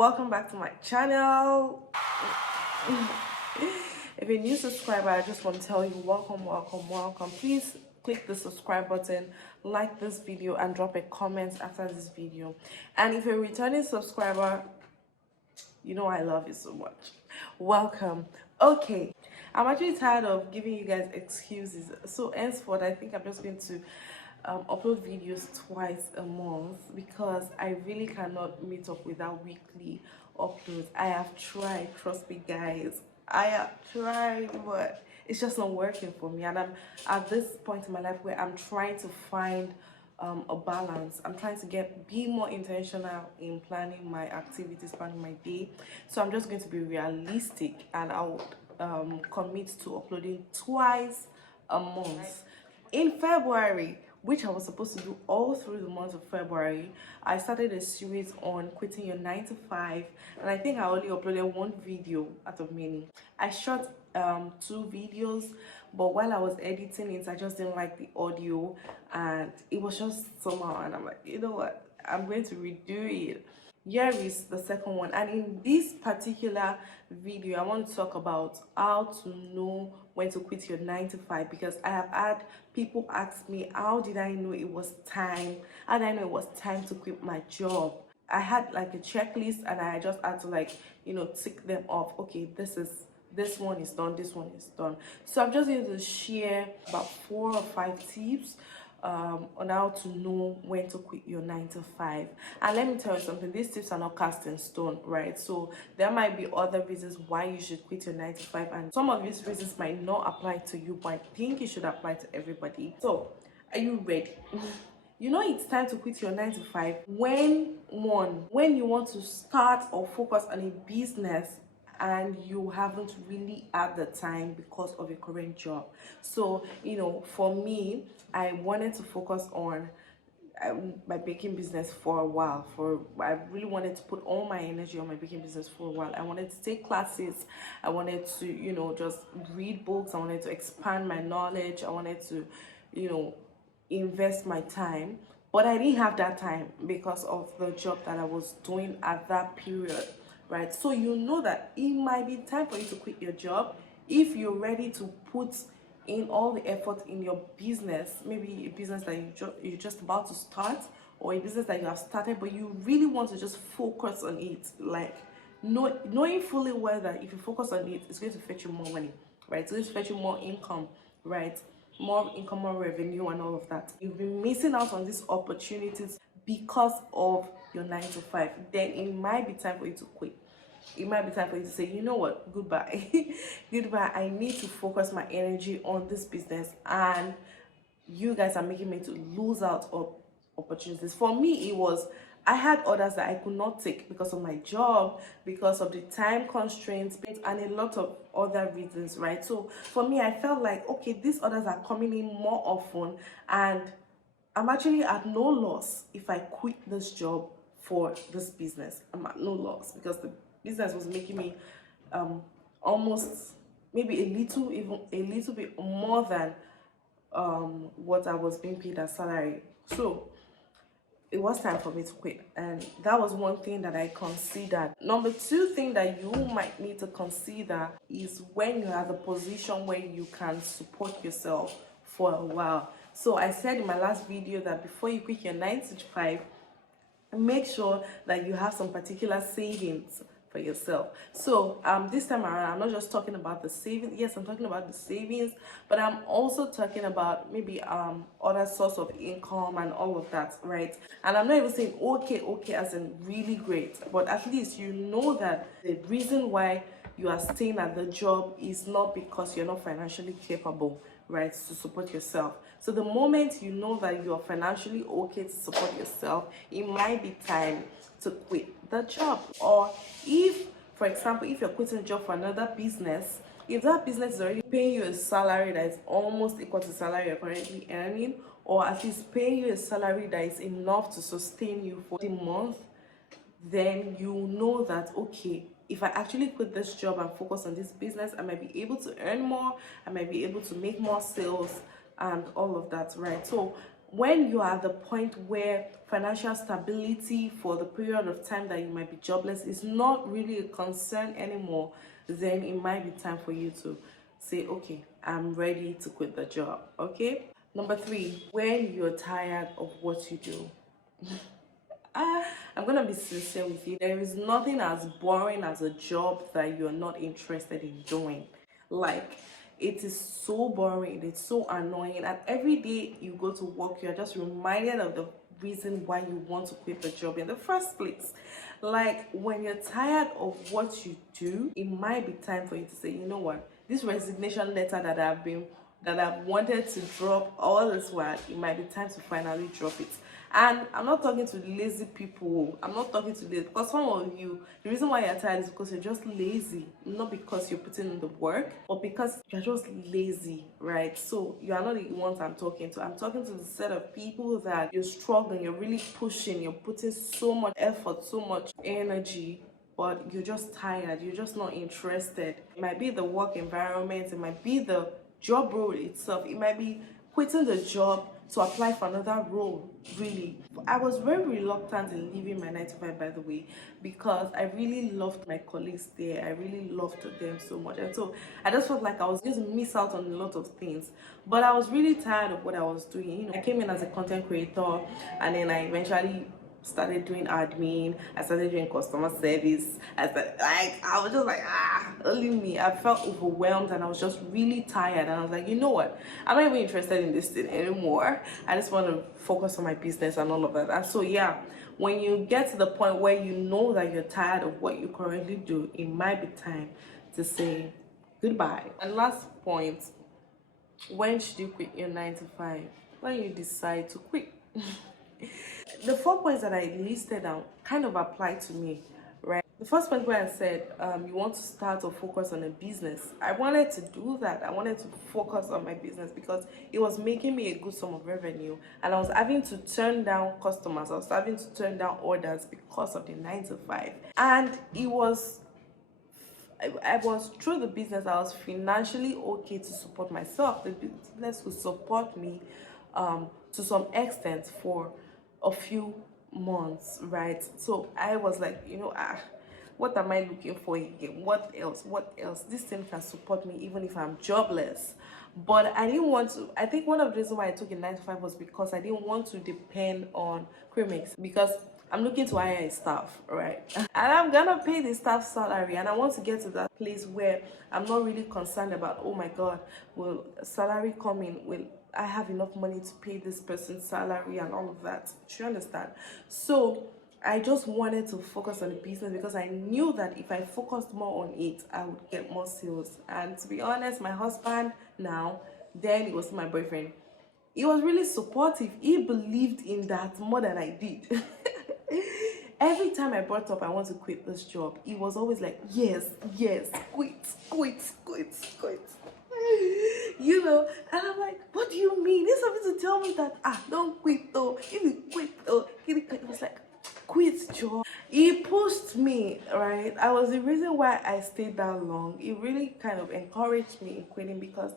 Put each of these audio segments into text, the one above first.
Welcome back to my channel. If you're a new subscriber, I just want to tell you welcome. Please click the subscribe button, like this video, and drop a comment after this video. And if you're a returning subscriber, you know I love you so much. Welcome. Okay, I'm actually tired of giving you guys excuses, so henceforth I think I'm just going to upload videos twice a month because I really cannot meet up without weekly uploads. I have tried, trust me guys, I have tried, but it's just not working for me. And I'm at this point in my life where I'm trying to find a balance. I'm trying to be more intentional in planning my activities, planning my day. So I'm just going to be realistic, and I'll commit to uploading twice a month. In February, which I was supposed to do all through the month of February, I started a series on quitting your 9 to 5, and I think I only uploaded one video out of many. I shot 2 videos, but while I was editing it, I just didn't like the audio, and it was just somehow, and I'm like, you know what, I'm going to redo it. Here is the second one, and in this particular video I want to talk about how to know when to quit your 9 to 5, because I have had people ask me, how did I know it was time to quit my job? I had like a checklist, and I just had to, like, you know, tick them off. Okay, this one is done, this one is done. So I'm just going to share about 4 or 5 tips on how to know when to quit your 9 to 5. And let me tell you something, these tips are not cast in stone, right? So there might be other reasons why you should quit your 9 to 5, and some of these reasons might not apply to you, but I think it should apply to everybody. So are you ready? You know it's time to quit your 9 to 5 when you want to start or focus on a business and you haven't really had the time because of your current job. So, you know, for me, I wanted to focus on my baking business for a while. I really wanted to put all my energy on my baking business for a while. I wanted to take classes. I wanted to, you know, just read books. I wanted to expand my knowledge. I wanted to, you know, invest my time. But I didn't have that time because of the job that I was doing at that period. Right, so you know that it might be time for you to quit your job if you're ready to put in all the effort in your business. Maybe a business that you're just about to start, or a business that you have started, but you really want to just focus on it, like knowing fully well that if you focus on it, it's going to fetch you more money, right? It's going to fetch you more income, right? More income, more revenue, and all of that. You've been missing out on these opportunities because of your 9 to 5. Then it might be time for you to quit. It might be time for you to say, you know what, goodbye. Goodbye, I need to focus my energy on this business, and you guys are making me to lose out on opportunities. For me, it was, I had orders that I could not take because of my job, because of the time constraints, and a lot of other reasons, right? So for me, I felt like, okay, these orders are coming in more often, and I'm actually at no loss if I quit this job for this business. I'm at no loss because the business was making me almost, maybe a little bit more than what I was being paid as salary. So it was time for me to quit, and that was one thing that I considered. Number 2 thing that you might need to consider is when you're at the position where you can support yourself for a while. So I said in my last video that before you quit your 9 to 5, make sure that you have some particular savings for yourself. So this time around, I'm not just talking about the savings. Yes, I'm talking about the savings, but I'm also talking about maybe other source of income and all of that, right? And I'm not even saying okay as in really great, but at least you know that the reason why you are staying at the job is not because you're not financially capable, right, to support yourself. So the moment you know that you're financially okay to support yourself, it might be time to quit the job. Or if, for example, if you're quitting a job for another business, if that business is already paying you a salary that is almost equal to the salary you're currently earning, or at least paying you a salary that is enough to sustain you for the month, then you know that, okay, if I actually quit this job and focus on this business, I might be able to earn more, I might be able to make more sales and all of that, right? So when you are at the point where financial stability for the period of time that you might be jobless is not really a concern anymore, then it might be time for you to say, okay, I'm ready to quit the job. Okay. Number three, when you're tired of what you do. I'm gonna be sincere with you. There is nothing as boring as a job that you're not interested in doing. Like, it is so boring, it's so annoying, and every day you go to work, you're just reminded of the reason why you want to quit the job in the first place. Like, when you're tired of what you do, it might be time for you to say, you know what, this resignation letter that I've wanted to drop all this while, it might be time to finally drop it. And I'm not talking to lazy people. I'm not talking to this because some of you, the reason why you're tired is because you're just lazy, not because you're putting in the work, but because you're just lazy, right? So you are not the ones I'm talking to. I'm talking to the set of people that you're struggling, you're really pushing, you're putting so much effort, so much energy, but you're just tired, you're just not interested. It might be the work environment, it might be the job role itself, it might be quitting the job to apply for another role. Really, I was very reluctant in leaving my 9 to 5, by the way, because I really loved my colleagues there. I really loved them so much, and so I just felt like I was going to miss out on a lot of things. But I was really tired of what I was doing. You know, I came in as a content creator, and then I eventually started doing admin. I started doing customer service. I was just like, only me. I felt overwhelmed and I was just really tired, and I was like, you know what, I'm not even interested in this thing anymore. I just want to focus on my business and all of that. And so yeah, when you get to the point where you know that you're tired of what you currently do, it might be time to say goodbye. And last point, when should you quit your 9 to 5? When you decide to quit. The 4 points that I listed down kind of apply to me, right? The first point where I said you want to start or focus on a business. I wanted to do that. I wanted to focus on my business because it was making me a good sum of revenue, and I was having to turn down customers. I was having to turn down orders because of the 9 to 5, and it was I was through the business, I was financially okay to support myself. The business would support me to some extent for a few months, right? So I was like, you know, what am I looking for again? What else? What else? This thing can support me even if I'm jobless. But I didn't want to. I think one of the reasons why I took a 9 to 5 was because I didn't want to depend on Cremex, because I'm looking to hire a staff, right? And I'm gonna pay the staff salary, and I want to get to that place where I'm not really concerned about, oh my God, will salary come in? Will I have enough money to pay this person's salary and all of that? Do you understand? So I just wanted to focus on the business because I knew that if I focused more on it, I would get more sales. And to be honest, my husband now, then it was my boyfriend, he was really supportive. He believed in that more than I did. Every time I brought up I want to quit this job, he was always like, yes, quit. You know, and I'm like, what do you mean? There's something to tell me that don't quit though. If you quit though, it was like, quit job. He pushed me, right? I was the reason why I stayed that long. It really kind of encouraged me in quitting because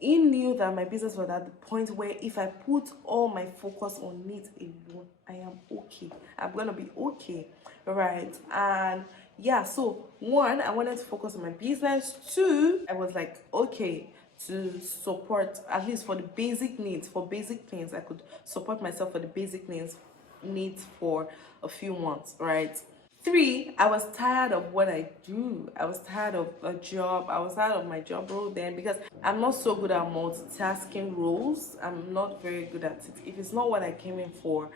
he knew that my business was at the point where if I put all my focus on it alone, I am okay. I'm gonna be okay, right? And yeah, so one, I wanted to focus on my business. Two, I was like, okay, to support at least for the basic needs. For basic things, I could support myself for the basic needs for a few months, right? Three, I was tired of what I do. I was tired of a job. I was tired of my job role then because I'm not so good at multitasking roles. I'm not very good at it. If it's not what I came in for,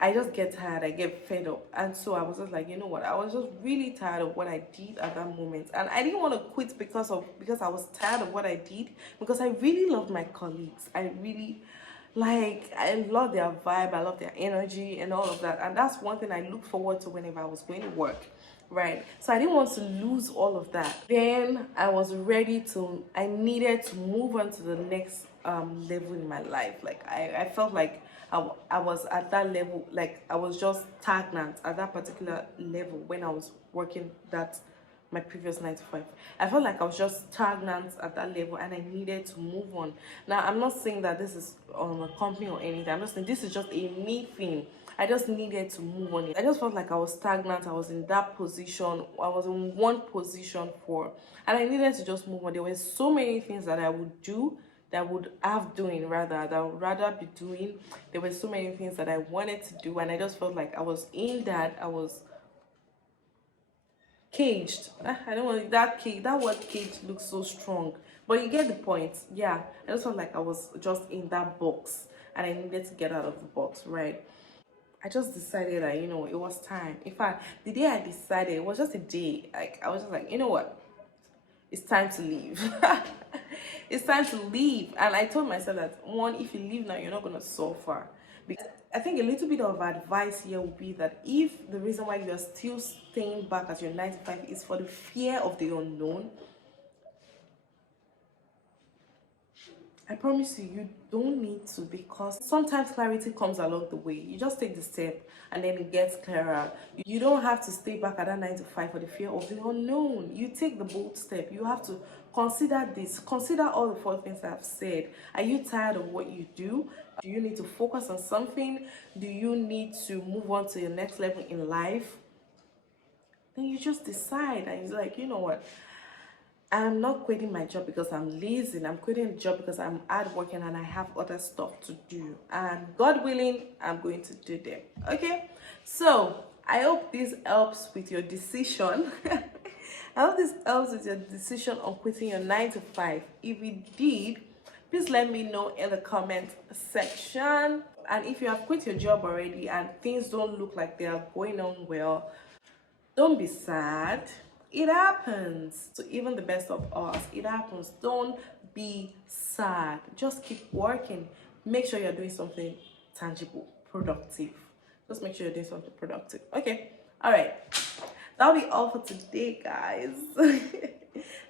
I just get tired. I get fed up. And so I was just like, you know what? I was just really tired of what I did at that moment. And I didn't want to quit because I was tired of what I did, because I really loved my colleagues. I love their vibe, I love their energy and all of that, and that's one thing I look forward to whenever I was going to work, right? So I didn't want to lose all of that. Then I needed to move on to the next level in my life. Like I felt like I was at that level, like I was just stagnant at that particular level when I was working that my previous 9 to 5. I felt like I was just stagnant at that level and I needed to move on. Now, I'm not saying that this is a company or anything. I'm just saying this is just a me thing. I just needed to move on. I just felt like I was stagnant. I was in that position. I was in one position for, and I needed to just move on. There were so many things that I would do, that would have doing rather, that I would rather be doing. There were so many things that I wanted to do, and I just felt like I was in that. I was caged. I don't want that cage. That word cage looks so strong, but you get the point. Yeah, I just felt like I was just in that box and I needed to get out of the box, right? I just decided that, it was time. In fact, the day I decided, it was just a day. Like, I was just like, you know what, it's time to leave. It's time to leave. And I told myself that, one, if you leave now, you're not going to suffer. Because I think a little bit of advice here would be that if the reason why you're still staying back at your 9 to 5 is for the fear of the unknown, I promise you, you don't need to, because sometimes clarity comes along the way. You just take the step and then it gets clearer. You don't have to stay back at that 9 to 5 for the fear of the unknown. You take the bold step. You have to consider this. Consider all the 4 things I've said. Are you tired of what you do? Do you need to focus on something? Do you need to move on to your next level in life? Then you just decide and you're like, you know what? I'm not quitting my job because I'm lazy. I'm quitting the job because I'm hardworking and I have other stuff to do. And God willing, I'm going to do them. Okay? So, I hope this helps with your decision. I hope this helps with your decision on quitting your 9 to 5. If it did, please let me know in the comment section. And if you have quit your job already and things don't look like they are going on well, don't be sad. It happens to even the best of us. It happens. Don't be sad. Just keep working. Make sure you're doing something tangible, productive. Just make sure you're doing something productive. Okay. All right. That'll be all for today, guys.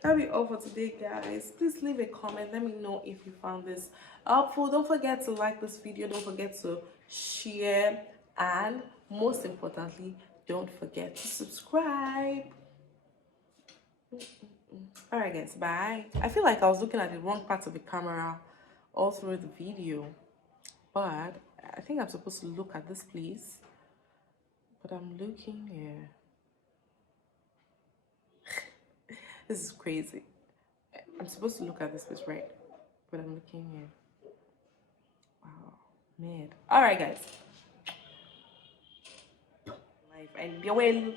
That'll be all for today, guys. Please leave a comment. Let me know if you found this helpful. Don't forget to like this video. Don't forget to share. And most importantly, don't forget to subscribe. All right, guys, bye. I feel like I was looking at the wrong part of the camera all through the video, but I think I'm supposed to look at this place, but I'm looking here. This is crazy. I'm supposed to look at this place, right? But I'm looking here. Wow, man. All right, guys. Life and be well.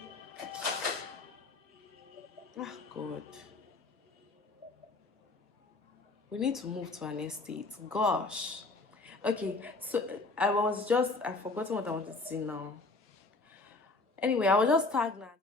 Oh God, we need to move to an estate. Gosh. Okay, so I've forgotten what I wanted to say now. Anyway, I was just stagnant.